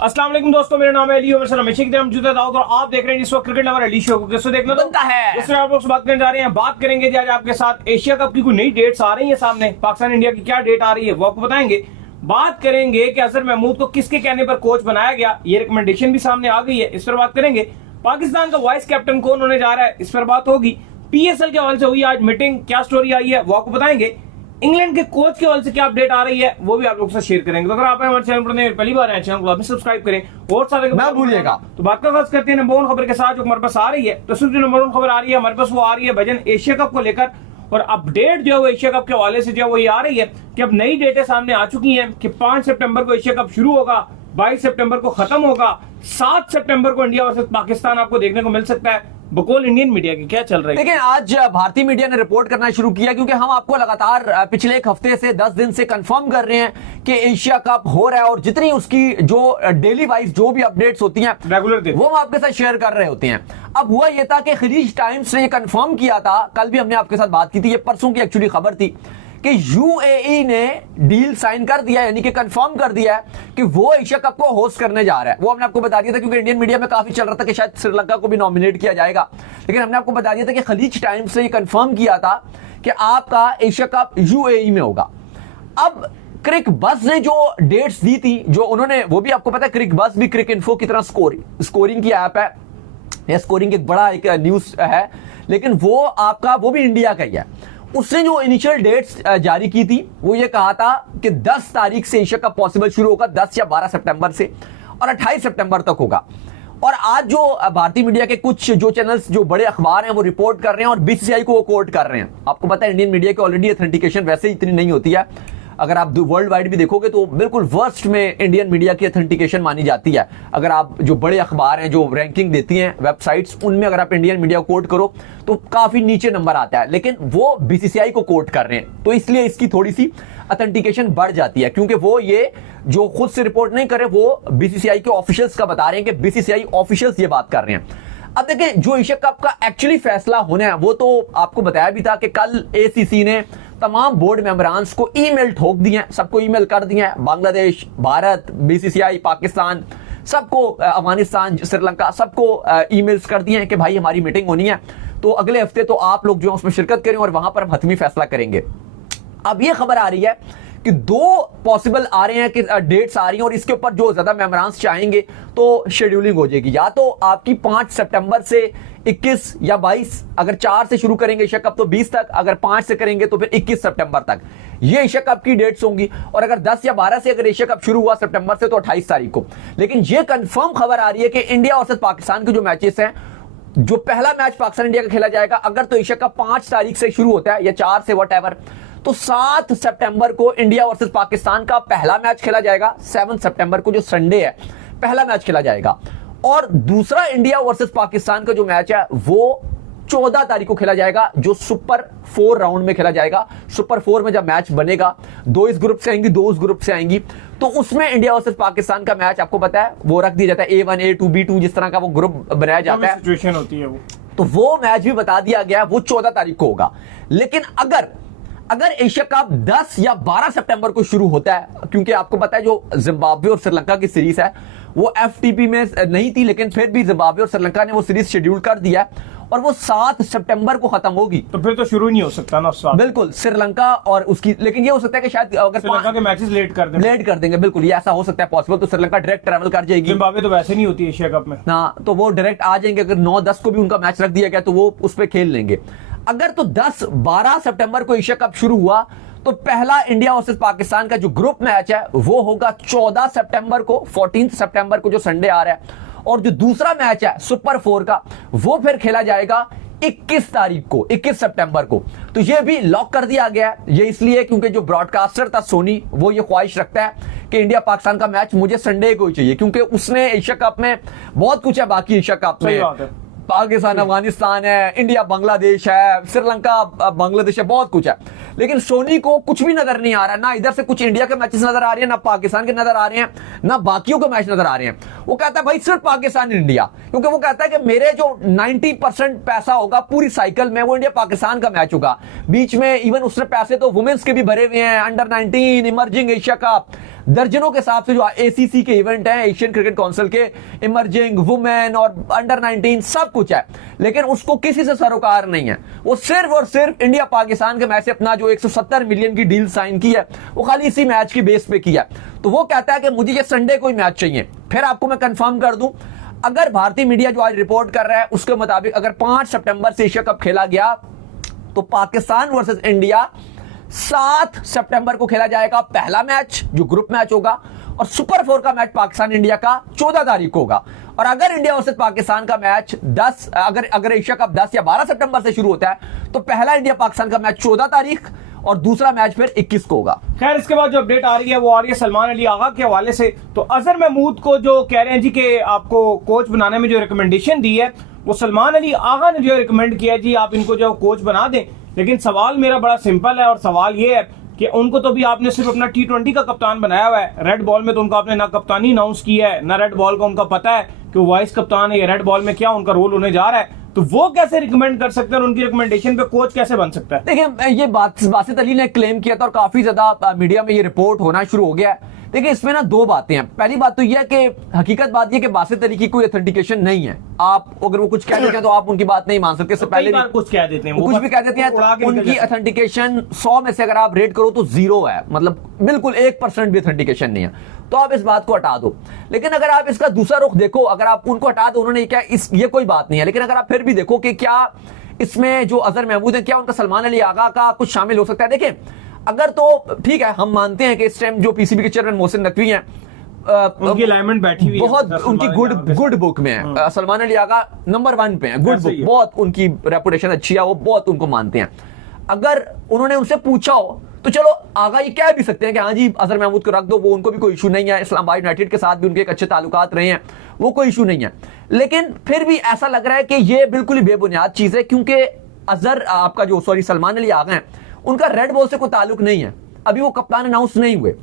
अस्सलाम वालेकुम दोस्तों, मेरा नाम है अली और हमेशा की तरह मौजूद है दाऊद और आप देख रहे हैं इस वक्त क्रिकेट लवर अली शो को। किसको देखना बनता है इसमें आप लोग से बात करने जा रहे हैं। बात करेंगे जी आज आपके साथ एशिया कप की कोई नई डेट्स आ रही है सामने, पाकिस्तान इंडिया की क्या डेट आ रही है वो आपको बताएंगे। बात करेंगे कि अजहर महमूद को किसके कहने पर कोच बनाया गया, ये रिकमेंडेशन भी सामने आ गई है, इस पर बात करेंगे। पाकिस्तान का वाइस कैप्टन कौन होने जा रहा है, इस पर बात होगी। पीएसएल के हवाले से हुई आज मीटिंग, क्या स्टोरी आई है वो आपको बताएंगे। इंग्लैंड के कोच के हवाले से क्या अपडेट आ रही है वो भी आप लोगों से शेयर करेंगे। तो अगर आप हमारे चैनल पर पहली बार आए, चैनल को सब्सक्राइब करें और साथ ना भूलिएगा। तो बात का खास करते हैं नंबर 1 खबर के साथ जो हमारे पास आ रही है। तो सिर्फ जो नंबर 1 खबर आ रही है हमारे पास वो आ रही है भजन एशिया कप को लेकर, और अपडेट जो है एशिया कप के हवाले से जो वो ये आ रही है कि अब नई डेटें सामने आ चुकी हैं कि 5 सितंबर को एशिया कप शुरू होगा, 22 सितंबर को खत्म होगा, 7 सितंबर को इंडिया वर्सेस पाकिस्तान आपको देखने को मिल सकता है। बकौल इंडियन मीडिया की क्या चल रहा है। देखिए, आज भारतीय मीडिया ने रिपोर्ट करना शुरू किया क्योंकि हम आपको लगातार पिछले एक हफ्ते से 10 दिन से कंफर्म कर रहे हैं कि एशिया कप हो रहा है और जितनी उसकी जो डेली वाइज जो भी अपडेट्स होती हैं रेगुलर वो हम आपके साथ शेयर कर रहे होते हैं। अब हुआ यह था कि खलीज टाइम्स ने कंफर्म किया था, कल भी हमने आपके साथ बात की थी, ये परसों की एक्चुअली खबर थी कि यूएई ने डील साइन कर दिया, यानी कि कंफर्म कर दिया है कि वो एशिया कप को होस्ट करने जा रहा है। वो हमने आपको बता दिया था क्योंकि इंडियन मीडिया में काफी चल रहा था कि शायद श्रीलंका को भी नॉमिनेट किया जाएगा, लेकिन हमने आपको बता दिया था कि खलीज टाइम्स से ये कंफर्म किया था कि आपका एशिया कप यूएई में होगा। अब क्रिक बस ने जो डेट्स दी थी, जो उन्होंने, वो भी आपको पता है क्रिक बस भी क्रिक इन्फो की तरह स्कोरिंग की ऐप है, यह स्कोरिंग एक बड़ा एक न्यूज है, लेकिन वो आपका वो भी इंडिया का ही है। उसने जो इनिशियल डेट्स जारी की थी वो ये कहा था कि 10 तारीख से एशिया कप पॉसिबल शुरू होगा, 10 या 12 सितंबर से, और 28 सितंबर तक होगा। और आज जो भारतीय मीडिया के कुछ जो चैनल्स, जो बड़े अखबार हैं, वो रिपोर्ट कर रहे हैं और बीसीसीआई को वो कोट कर रहे हैं। आपको पता है इंडियन मीडिया की ऑलरेडी ऑथेंटिकेशन वैसे ही इतनी नहीं होती है, अगर आप वर्ल्ड वाइड भी देखोगे तो बिल्कुल वर्स्ट में इंडियन मीडिया की ऑथेंटिकेशन मानी जाती है। अगर आप जो बड़े अखबार हैं, जो रैंकिंग देती हैं वेबसाइट्स, उनमें अगर आप इंडियन मीडिया को कोट करो तो काफी नीचे नंबर आता है, लेकिन वो बीसीसीआई को कोट कर रहे हैं, तो इसलिए इसकी थोड़ी सी ऑथेंटिकेशन बढ़ जाती है, क्योंकि वो ये जो खुद से रिपोर्ट नहीं कर रहे, वो बीसीसीआई के ऑफिशियल्स का बता रहे हैं कि बीसीसीआई ऑफिशियल्स ये बात कर रहे हैं। अब देखिए, जो एशिया कप का एक्चुअली फैसला होना है वो तो आपको बताया भी था कि कल एसीसी ने तमाम बोर्ड मेंबरान्स को ईमेल ठोक दिए हैं, सबको ईमेल कर दिए हैं, बांग्लादेश, भारत, बीसीसीआई, पाकिस्तान, सबको, अफगानिस्तान, श्रीलंका, सबको ईमेल्स कर दिए हैं कि भाई हमारी मीटिंग होनी है, तो अगले हफ्ते तो आप लोग जो है उसमें शिरकत करें और वहां पर हम हतमी फैसला करेंगे। अब ये खबर आ रही है कि 2 पॉसिबल आ रहे हैं कि डेट्स आ रही हैं और इसके ऊपर जो ज्यादा मेंबरान्स चाहेंगे तो शेड्यूलिंग हो जाएगी, या तो आपकी 5 सितंबर से 21 या 22, अगर 4 से शुरू करेंगे एशिया कप तो 20 तक, अगर 5 से करेंगे तो फिर 21 सितंबर तक ये एशिया कप की डेट्स होंगी, और अगर 10 या 12 से अगर एशिया कप शुरू हुआ सितंबर से तो 28 तारीख को। लेकिन ये कंफर्म खबर आ रही है कि इंडिया वर्सेस पाकिस्तान के जो मैचेस हैं, जो पहला मैच पाकिस्तान इंडिया का खेला जाएगा, अगर तो एशिया कप 5 तारीख से शुरू होता है या 4 से वट, तो 7 सितंबर को इंडिया वर्सेस पाकिस्तान का पहला मैच खेला जाएगा। 7 सितंबर को जो संडे है पहला मैच खेला जाएगा, और दूसरा इंडिया वर्सेस पाकिस्तान का जो मैच है वो 14 तारीख को खेला जाएगा, जो सुपर 4 राउंड में खेला जाएगा। सुपर 4 में जब मैच बनेगा, 2 इस ग्रुप से आएंगी, 2 उस ग्रुप से आएंगी, तो उसमें इंडिया वर्सेस पाकिस्तान का मैच आपको पता है वो रख दिया जाता है A1 A2 B2, जिस तरह का वो ग्रुप बनाया जाता है, सिचुएशन होती है वो, तो वो मैच भी बता दिया गया, वो 14 तारीख को होगा। लेकिन अगर एशिया कप 10 या 12 सितंबर को शुरू होता है, क्योंकि आपको पता है जो जिम्बाब्वे और श्रीलंका की सीरीज है वो एफटीपी में नहीं थी, लेकिन फिर भी जिम्बाब्वे और श्रीलंका ने वो सीरीज शेड्यूल कर दिया और वो 7 सितंबर को खत्म होगी, तो फिर तो शुरू नहीं हो सकता ना। बिल्कुल, श्रीलंका और उसकी, लेकिन ये हो सकता है कि शायद अगर श्रीलंका के मैचेस लेट कर देंगे, बिल्कुल ये ऐसा हो सकता है पॉसिबल, तो श्रीलंका डायरेक्ट ट्रैवल कर जाएगी। जिम्बाब्वे तो वैसे नहीं होती एशिया कप में ना, तो वो डायरेक्ट आ जाएंगे, अगर 9-10 को भी उनका मैच रख दिया गया तो वो उस पर खेल लेंगे। अगर तो 10-12 सितंबर को एशिया कप शुरू हुआ तो पहला इंडिया वर्सेस पाकिस्तान का जो ग्रुप मैच है वो होगा 14 सितंबर को, 14 सितंबर को जो संडे आ रहा है, और जो दूसरा मैच है सुपर 4 का वो फिर खेला जाएगा 21 तारीख को, 21 सितंबर को। तो ये भी लॉक कर दिया गया है। ये इसलिए क्योंकि जो ब्रॉडकास्टर था सोनी, वो ये ख्वाहिश रखता है कि इंडिया पाकिस्तान का मैच मुझे संडे को ही चाहिए, क्योंकि उसने एशिया कप में बहुत कुछ है, बाकी एशिया कप में पाकिस्तान अफगानिस्तान है, इंडिया बांग्लादेश है, श्रीलंका बांग्लादेश है, बहुत कुछ है, लेकिन सोनी को कुछ भी नजर नहीं आ रहा है। ना इधर से कुछ इंडिया के मैचेस नजर आ रहे हैं, ना पाकिस्तान के नजर आ रहे हैं, ना बाकियों के मैच नजर आ रहे हैं। वो कहता है भाई सिर्फ पाकिस्तान इंडिया, क्योंकि वो कहता है कि मेरे जो 90% पैसा होगा पूरी साइकिल में वो इंडिया पाकिस्तान का मैच होगा। बीच में इवन उसने पैसे तो वुमेन्स के भी भरे हुए हैं, अंडर 19, इमर्जिंग एशिया कप, दर्जनों के हिसाब से जो एसीसी के इवेंट हैं, एशियन क्रिकेट काउंसिल के, इमर्जिंग, वुमेन और अंडर 19 सब कुछ है, लेकिन उसको किसी से सरोकार नहीं है। वो सिर्फ और सिर्फ इंडिया पाकिस्तान के मैच से अपना जो 170 मिलियन की डील साइन की है वो खाली इसी मैच की बेस पे किया। तो वो कहता है कि मुझे ये संडे को ही मैच चाहिए। फिर आपको मैं कंफर्म कर दूं, अगर भारतीय मीडिया जो आज रिपोर्ट कर रहा है उसके मुताबिक अगर 5 सितंबर से एशिया कप खेला गया तो पाकिस्तान वर्सेस इंडिया 7 सितंबर को खेला जाएगा पहला मैच जो ग्रुप मैच होगा, और सुपर 4 का मैच पाकिस्तान इंडिया का 14 तारीख को होगा। और अगर इंडिया वर्सेस पाकिस्तान का मैच 10 अगर एशिया कप 10 या 12 सितंबर से शुरू होता है तो पहला इंडिया पाकिस्तान का मैच 14 तारीख और दूसरा मैच फिर 21 को होगा। खैर, इसके बाद जो अपडेट आ रही है वो आ रही है सलमान अली आगा के हवाले से। तो अजहर महमूद को जो कह रहे हैं जी कि आपको कोच बनाने में जो रिकमेंडेशन दी है वो सलमान अली आगा ने जो रिकमेंड किया जी आप इनको जो कोच बना दें। लेकिन सवाल मेरा बड़ा सिंपल है, और सवाल ये है कि उनको तो भी आपने सिर्फ अपना T20 का कप्तान बनाया हुआ है। रेड बॉल में तो उनको आपने ना कप्तानी अनाउंस की है, ना रेड बॉल का उनका पता है कि वो वाइस कप्तान है या रेड बॉल में क्या उनका रोल होने जा रहा है। तो वो कैसे रिकमेंड कर सकते हैं और उनकी रिकमेंडेशन पे कोच कैसे बन सकता है? देखिए, ये बासित अली ने क्लेम किया था और काफी ज्यादा मीडिया में ये रिपोर्ट होना शुरू हो गया है। देखिए, इसमें ना दो बातें हैं। पहली बात तो यह है कि हकीकत बात यह कि बासित अली की कोई ऑथेंटिकेशन नहीं है। आप अगर वो कुछ कह देते हैं तो आप उनकी बात नहीं मान सकते। इससे पहले कुछ कह देते हैं, कुछ भी कह देते हैं। उनकी ऑथेंटिकेशन 100 में से अगर आप रेट करो तो 0 है, मतलब बिल्कुल 1% भी ऑथेंटिकेशन नहीं है। तो आप इस बात को हटा दो। लेकिन अगर आप इसका दूसरा रुख देखो, अगर आप उनको हटा दो, उन्होंने क्या ये कोई बात नहीं है, लेकिन अगर आप फिर भी देखो कि क्या इसमें जो अजहर महमूद है क्या उनका सलमान अली आगा का कुछ शामिल हो सकता है। देखिए, अगर तो ठीक है, हम मानते हैं कि इस टाइम जो पीसीबी के चेयरमैन मोहसिन नकवी हैं उनकी अलाइनमेंट बैठी हुई बहुत उनकी गुड बुक में है। सलमान अली आगा नंबर 1 पे है, गुड बुक, बहुत उनकी रेपुटेशन अच्छी है, वो बहुत उनको मानते हैं। अगर उन्होंने उनसे पूछा हो तो चलो आगा ये कह भी सकते हैं कि हाँ जी अजहर महमूद को रख दो, वो उनको भी कोई इशू नहीं है। इस्लामाबाद यूनाइटेड के साथ भी उनके एक अच्छे ताल्लुकात रहे हैं, वो कोई इशू नहीं है। लेकिन फिर भी ऐसा लग रहा है कि ये बिल्कुल ही बेबुनियाद चीज है, क्योंकि अजहर आपका जो सलमान अली आगा है उनका रेड बॉल से कोई ताल्लुक नहीं है। अभी वो कप्तान अनाउंस नहीं हुए।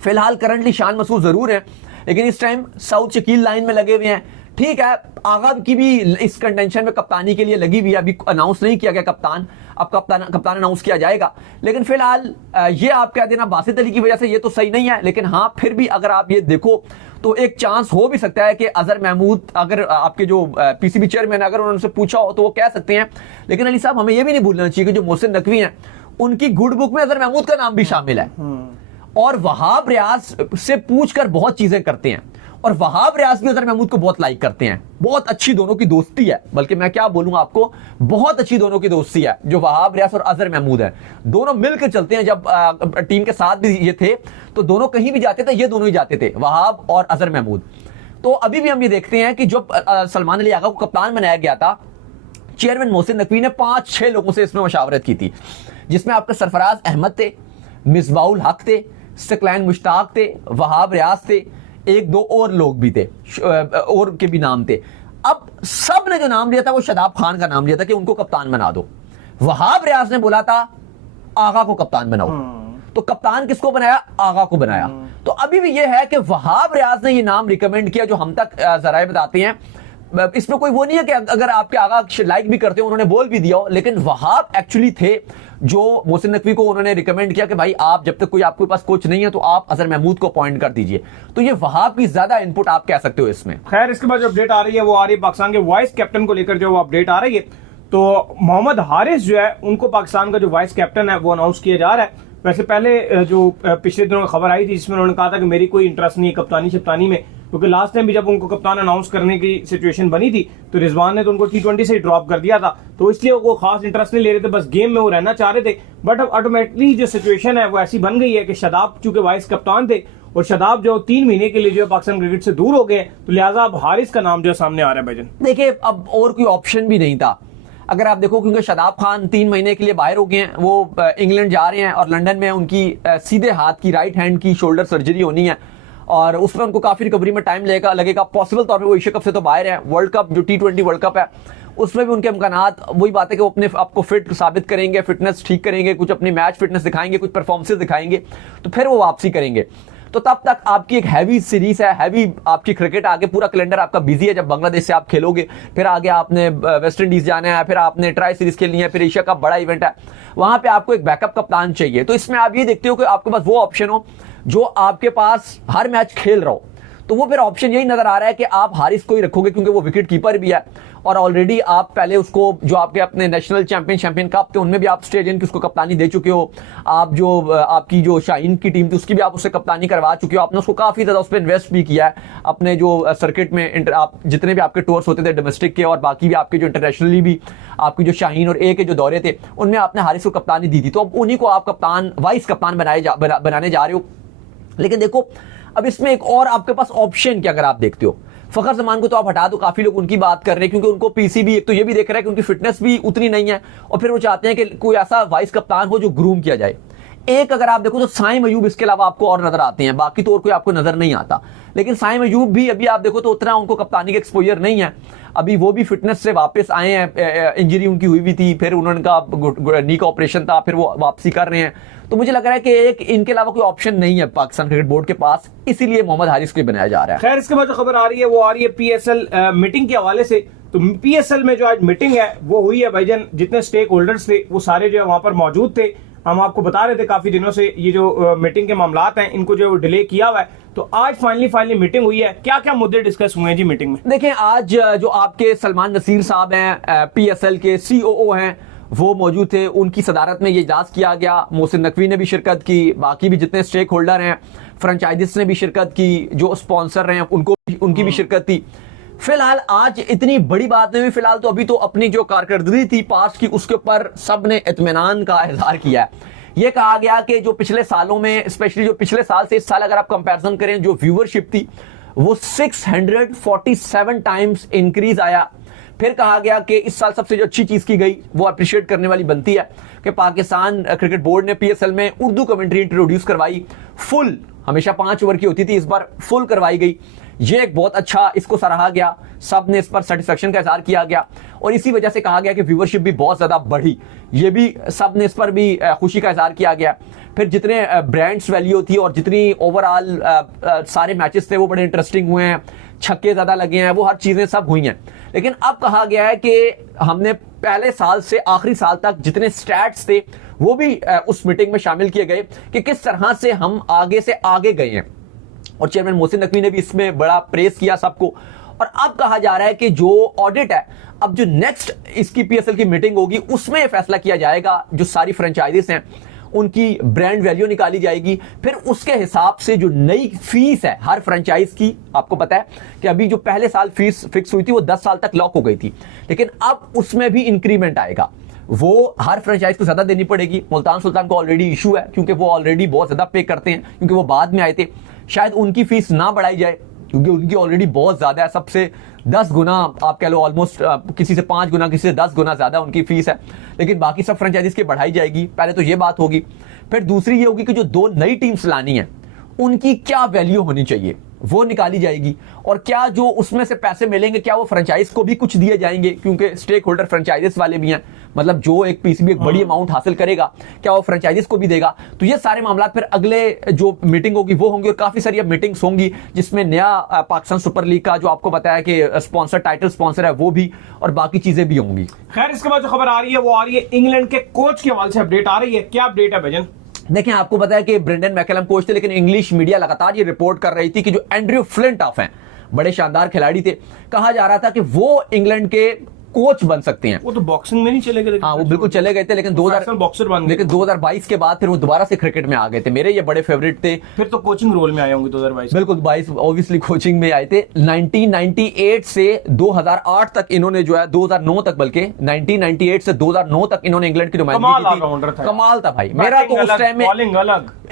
फिलहाल करंटली शान मसूद जरूर है, लेकिन इस टाइम साउथ शकील लाइन में लगे हुए हैं। ठीक है, आगा की भी इस कंटेंशन में कप्तानी के लिए लगी हुई है। अभी अनाउंस नहीं किया गया कप्तान, अब कप्तान अनाउंस किया जाएगा। लेकिन फिलहाल ये आप कह देना बासित अली की वजह से ये तो सही नहीं है। लेकिन हाँ, फिर भी अगर आप ये देखो तो एक चांस हो भी सकता है कि अजहर महमूद, अगर आपके जो पीसीबी चेयरमैन अगर उन्होंने पूछा हो तो वो कह सकते हैं। लेकिन अली साहब, हमें ये भी नहीं भूलना चाहिए कि जो मोहसिन नकवी हैं उनकी गुड बुक में अजहर महमूद का नाम भी शामिल है, और वहाब रियाज से पूछकर बहुत चीजें करते हैं, और वहाब रियाज भी अजहर महमूद को बहुत लाइक करते हैं। बहुत अच्छी दोनों की दोस्ती है, बल्कि मैं क्या बोलूंगा आपको, बहुत अच्छी दोनों की दोस्ती है जो वहाब रियाज और अजहर महमूद है। दोनों मिलकर चलते हैं। जब टीम के साथ भी ये थे तो दोनों कहीं भी जाते थे, ये दोनों ही जाते थे, वहाब और अजहर महमूद। तो अभी भी हम ये देखते हैं कि जब सलमान अली आगा को कप्तान बनाया गया था, चेयरमैन मोहसिन नकवी ने 5-6 लोगों से इसमें मशावरत की थी, जिसमें आपके सरफराज अहमद थे, मिसबाउल हक थे, सिकलैन मुश्ताक थे, वहाब रियाज थे, 1-2 और लोग भी थे, और के भी नाम थे। अब सब ने जो नाम लिया था वो शादाब खान का नाम लिया था कि उनको कप्तान बना दो। वहाब रियाज ने बोला था आगा को कप्तान बनाओ। तो कप्तान किसको बनाया? आगा को बनाया। तो अभी भी ये है कि वहाब रियाज ने ये नाम रिकमेंड किया जो हम तक जराए बताते हैं। इसमें कोई वो नहीं है कि अगर आपके आगा लाइक भी करते हो, उन्होंने बोल भी दिया हो, लेकिन वहाब एक्चुअली थे जो मोहसिन नकवी को उन्होंने रिकमेंड किया कि भाई आप जब तक कोई आपके पास कोच नहीं है तो आप अजहर महमूद को अपॉइंट कर दीजिए। तो ये वहाब की ज्यादा इनपुट आप कह सकते हो इसमें। खैर, इसके बाद जो अपडेट आ रही है वो आ रही है पाकिस्तान के वाइस कैप्टन को लेकर जो अपडेट आ रही है। तो मोहम्मद हारिस जो है उनको पाकिस्तान का जो वाइस कैप्टन है वो अनाउंस किया जा रहा है। वैसे पहले जो पिछले दिनों खबर आई थी जिसमें उन्होंने कहा था कि मेरी कोई इंटरेस्ट नहीं है कप्तानी शप्तानी में, क्योंकि लास्ट टाइम भी जब उनको कप्तान अनाउंस करने की सिचुएशन बनी थी तो रिजवान ने तो उनको T20 से ही ड्रॉप कर दिया था, तो इसलिए वो खास इंटरेस्ट नहीं ले रहे थे, बस गेम में वो रहना चाह रहे थे। बट अब ऑटोमेटिकली जो सिचुएशन है वो ऐसी बन गई है कि शादाब चूंकि वाइस कप्तान थे और शादाब जो 3 महीने के लिए जो पाकिस्तान क्रिकेट से दूर हो गए, तो लिहाजा अब हारिस का नाम जो सामने आ रहा है। भाईजान देखिए, अब और कोई ऑप्शन भी नहीं था अगर आप देखो, क्योंकि शादाब खान 3 महीने के लिए बाहर हो गए हैं, वो इंग्लैंड जा रहे हैं और लंदन में उनकी सीधे हाथ की राइट हैंड की शोल्डर सर्जरी होनी है और उसमें उनको काफी रिकवरी में टाइम लगेगा। पॉसिबल तौर पे वो एशिया कप से तो बाहर है। वर्ल्ड कप जो T20 वर्ल्ड कप है उसमें भी उनके इम्कानात, वही बात है कि वो अपने आपको फिट साबित करेंगे, फिटनेस ठीक करेंगे, कुछ अपनी मैच फिटनेस दिखाएंगे, कुछ परफॉर्मेंसेस दिखाएंगे, तो फिर वो वापसी करेंगे। तो तब तक आपकी एक हैवी सीरीज है, हैवी आपकी क्रिकेट, आगे पूरा कैलेंडर आपका बिजी है। जब बांग्लादेश से आप खेलोगे, फिर आगे आपने वेस्ट इंडीज जाना है, फिर आपने ट्राई सीरीज खेलनी है, फिर एशिया कप बड़ा इवेंट है, वहां पे आपको एक बैकअप का प्लान चाहिए। तो इसमें आप ये देखते हो कि आपके पास वो ऑप्शन हो जो आपके पास हर मैच खेल रहा हो। तो वो फिर ऑप्शन यही नजर आ रहा है कि आप हारिस को ही रखोगे, क्योंकि वो विकेट कीपर भी है और ऑलरेडी आप पहले उसको जो आपके अपने नेशनल चैंपियन कप थे उनमें भी आप ऑस्ट्रेलियन की उसको कप्तानी दे चुके हो। आप जो आपकी जो शाहीन की टीम थी उसकी भी आप उससे कप्तानी करवा चुके हो। आपने उसको काफी ज्यादा उस पर इन्वेस्ट भी किया है अपने जो सर्किट में, आप जितने भी आपके टूर्स होते थे डोमेस्टिक के और बाकी भी आपके जो इंटरनेशनली भी आपकी जो शाहीन और ए के जो दौरे थे उनमें आपने हारिस को कप्तानी दी थी। तो अब उन्हीं को आप कप्तान, वाइस कप्तान बनाने जा रहे हो। लेकिन देखो अब इसमें एक और आपके पास ऑप्शन क्या, अगर आप देखते हो फखर जमान को तो आप हटा दो, काफी लोग उनकी बात कर रहे हैं क्योंकि उनको पीसीबी एक तो ये भी देख रहा है कि उनकी फिटनेस भी उतनी नहीं है और फिर वो चाहते हैं कि कोई ऐसा वाइस कप्तान हो जो ग्रूम किया जाए। एक अगर आप देखो तो साइम अयूब इसके अलावा आपको और नजर आते हैं, बाकी तो और कोई आपको नजर नहीं आता। लेकिन साइम अयूब भी अभी आप देखो तो उतना उनको कप्तानी का एक्सपोजर नहीं है, अभी वो भी फिटनेस से वापस आए हैं, इंजरी उनकी हुई भी थी, फिर उन्होंने का नी का ऑपरेशन था, फिर वो वापसी कर रहे हैं। तो मुझे लग रहा है कि एक इनके अलावा कोई ऑप्शन नहीं है पाकिस्तान क्रिकेट बोर्ड के पास, इसीलिए मोहम्मद हारिस को बनाया जा रहा है। खैर इसके बाद जो खबर आ रही है वो आ रही है पीएसएल मीटिंग के हवाले से। तो पीएसएल में जो आज मीटिंग है वो हुई है भाईजान, जितने स्टेक होल्डर्स थे वो सारे जो है वहां पर मौजूद थे। हम आपको बता रहे थे काफी दिनों से ये जो मीटिंग के मामलात हैं इनको जो डिले किया हुआ है, तो आज फाइनली मीटिंग हुई है। क्या क्या मुद्दे डिस्कस हुए हैं जी मीटिंग में? देखें आज जो आपके सलमान नसीर साहब हैं, पीएसएल के सीओओ हैं, वो मौजूद थे, उनकी सदारत में ये इजलास किया गया। मोहसिन नकवी ने भी शिरकत की, बाकी भी जितने स्टेक होल्डर हैं, फ्रेंचाइजिस ने भी शिरकत की, जो स्पॉन्सर रहे हैं उनकी भी शिरकत थी। फिलहाल आज इतनी बड़ी बात नहीं हुई, फिलहाल तो अभी तो अपनी जो कारकर्दगी थी पास्ट की उसके ऊपर सब ने इत्मीनान का इजहार किया है। यह कहा गया कि जो पिछले सालों में, स्पेशली जो पिछले साल से इस साल अगर आप कंपैरिजन करें, जो व्यूअरशिप थी वो 647 टाइम्स इंक्रीज आया। फिर कहा गया कि इस साल सबसे जो अच्छी चीज की गई वो अप्रिशिएट करने वाली बनती है कि पाकिस्तान क्रिकेट बोर्ड ने पीएसएल में उर्दू कमेंट्री इंट्रोड्यूस करवाई, फुल, हमेशा 5 ओवर की होती थी, इस बार फुल करवाई गई। ये एक बहुत अच्छा, इसको सराहा गया, सब ने इस पर सेटिस्फेक्शन का इजहार किया गया और इसी वजह से कहा गया कि व्यूअरशिप भी बहुत ज्यादा बढ़ी, ये भी सब ने इस पर भी खुशी का इजहार किया गया। फिर जितने ब्रांड्स वैल्यू थी और जितनी ओवरऑल सारे मैचेस थे वो बड़े इंटरेस्टिंग हुए हैं, छक्के ज्यादा लगे हैं, वो हर चीजें सब हुई हैं। लेकिन अब कहा गया है कि हमने पहले साल से आखिरी साल तक जितने स्टैट्स थे वो भी उस मीटिंग में शामिल किए गए कि किस तरह से हम आगे से आगे गए हैं और चेयरमैन मोहसिन नकवी ने भी इसमें बड़ा प्रेस किया सबको। और अब कहा जा रहा है कि जो ऑडिट है, अब जो नेक्स्ट इसकी पीएसएल की मीटिंग होगी उसमें फैसला किया जाएगा, जो सारी फ्रेंचाइजीज हैं उनकी ब्रांड वैल्यू निकाली जाएगी, फिर उसके हिसाब से जो नई फीस है हर फ्रेंचाइज की, आपको पता है कि अभी जो पहले साल फीस फिक्स हुई थी वो 10 साल तक लॉक हो गई थी, लेकिन अब उसमें भी इंक्रीमेंट आएगा, वो हर फ्रेंचाइज को ज्यादा देनी पड़ेगी। मुल्तान सुल्तान को ऑलरेडी इशू है क्योंकि वो ऑलरेडी बहुत ज्यादा पे करते हैं, क्योंकि वो बाद में आए थे, शायद उनकी फीस ना बढ़ाई जाए क्योंकि उनकी ऑलरेडी बहुत ज्यादा है, सबसे 10 गुना आप कह लो, ऑलमोस्ट किसी से 5 गुना, किसी से 10 गुना ज्यादा उनकी फीस है। लेकिन बाकी सब फ्रेंचाइजीज की बढ़ाई जाएगी, पहले तो ये बात होगी। फिर दूसरी ये होगी कि जो 2 नई टीम्स लानी है उनकी क्या वैल्यू होनी चाहिए वो निकाली जाएगी, और क्या जो उसमें से पैसे मिलेंगे क्या वो फ्रेंचाइज को भी कुछ दिए जाएंगे, क्योंकि स्टेक होल्डर फ्रेंचाइजेस वाले भी हैं, मतलब जो एक पीसीबी एक बड़ी अमाउंट हासिल करेगा क्या वो फ्रेंचाइजीज को भी देगा। तो ये सारे मामला फिर अगले जो मीटिंग होगी वो होंगी, और काफी सारी अब मीटिंग्स होंगी जिसमें नया पाकिस्तान सुपर लीग का जो आपको बताया कि स्पॉन्सर, टाइटल स्पॉन्सर है वो भी, और बाकी चीजें भी होंगी। खैर इसके बाद जो खबर आ रही है वो आ रही है इंग्लैंड के कोच के हवाले से अपडेट आ रही है। क्या अपडेट है भजन? देखिए आपको पता है कि ब्रेंडन मैकलम कोच थे, लेकिन इंग्लिश मीडिया लगातार ये रिपोर्ट कर रही थी कि जो एंड्रयू फ्लिंटॉफ हैं, बड़े शानदार खिलाड़ी थे, कहा जा रहा था कि वो इंग्लैंड के कोच बन सकते हैं। वो तो बॉक्सिंग में नहीं चले गए? हाँ वो बिल्कुल चले गए थे, लेकिन 2022 के बाद फिर वो दोबारा से क्रिकेट में आ गए थे। मेरे ये बड़े फेवरेट थे। फिर तो कोचिंग रोल में आए होंगे 2022? बिल्कुल 22 ऑब्वियसली कोचिंग में आए थे। 1998 से 2008 तक इन्होंने जो है, 2009 तक, बल्कि 1998 से 2009 तक इन्होंने इंग्लैंड की नुमाइंदगी की। कमाल था भाई, मेरा तो उस टाइम में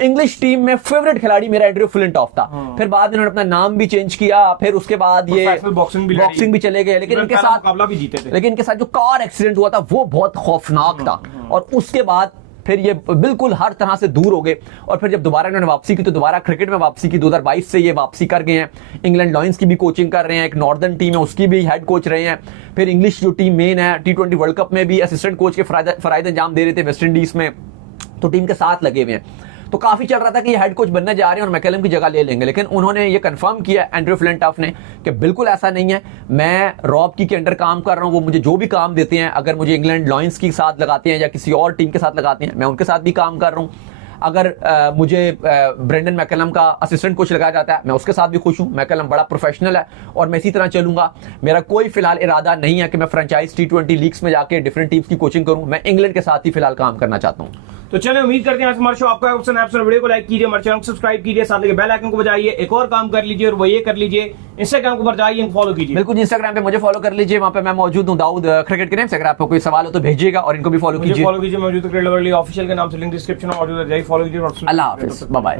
इंग्लिश टीम में फेवरेट खिलाड़ी मेरा एंड्रयू फ्लिंटॉफ था। फिर बाद में इन्होंने अपना नाम भी चेंज किया, फिर उसके बाद ये बॉक्सिंग भी चले गए, लेकिन इनके साथ मुकाबला भी जीते थे। लेकिन इनके साथ जो कार एक्सीडेंट हुआ था वो बहुत खौफनाक था, और उसके बाद फिर ये बिल्कुल हर तरह से दूर हो गए। और फिर जब दोबारा इन्होंने वापसी की तो दोबारा क्रिकेट में वापसी की, 2022 से ये वापसी कर गए हैं। इंग्लैंड लॉयंस की भी कोचिंग कर रहे हैं, एक नॉर्दर्न टीम है उसकी भी हेड कोच रहे हैं। फिर इंग्लिश जो टीम मेन है T20 वर्ल्ड कप में भी असिस्टेंट कोच के फराइद अंजाम दे रहे थे वेस्ट इंडीज में, तो टीम के साथ लगे हुए हैं। तो काफी चल रहा था कि ये हेड कोच बनने जा रहे हैं और मैकलम की जगह ले लेंगे, लेकिन उन्होंने ये कंफर्म किया एंड्रयू फ्लिंटॉफ ने कि बिल्कुल ऐसा नहीं है, मैं रॉब की के अंडर काम कर रहा हूं, वो मुझे जो भी काम देते हैं, अगर मुझे इंग्लैंड लॉयंस के साथ लगाते हैं या किसी और टीम के साथ लगाते हैं, मैं उनके साथ भी काम कर रहा हूं। अगर मुझे ब्रेंडन मैकलम का असिस्टेंट कोच लगाया जाता है, मैं उसके साथ भी खुश हूं। मैकलम बड़ा प्रोफेशनल है और मैं इसी तरह चलूंगा। मेरा कोई फिलहाल इरादा नहीं है कि मैं फ्रेंचाइज T20 लीग्स में जाके डिफरेंट टीम्स की कोचिंग करूं, मैं इंग्लैंड के साथ ही फिलहाल काम करना चाहता हूं। तो चलिए, उम्मीद करते हैं आज हमारे शो आपका ऑप्शन है। वीडियो को लाइक कीजिए, हमारे चैनल को सब्सक्राइब कीजिए, साथ में बेल आइकन को बजाइए। एक और काम कर लीजिए और वो ये कर लीजिए, इंस्टाग्राम को जाइए, फॉलो कीजिए। बिल्कुल, इंस्टाग्राम पे मुझे फॉलो कर लीजिए, वहां पे मैं मौजूद हूं दाऊद क्रिकेट के नाम से। अगर आपको कोई सवाल हो तो भेजिएगा और इनको भी फॉलो कीजिए। फॉलो कीजिए, मौजूद क्रिकेट लवर ऑफिशियल के नाम से लिंक डिस्क्रिप्शन में मौजूद है, जाइए फॉलो कीजिए। अल्लाह हाफिज, बाय बाय।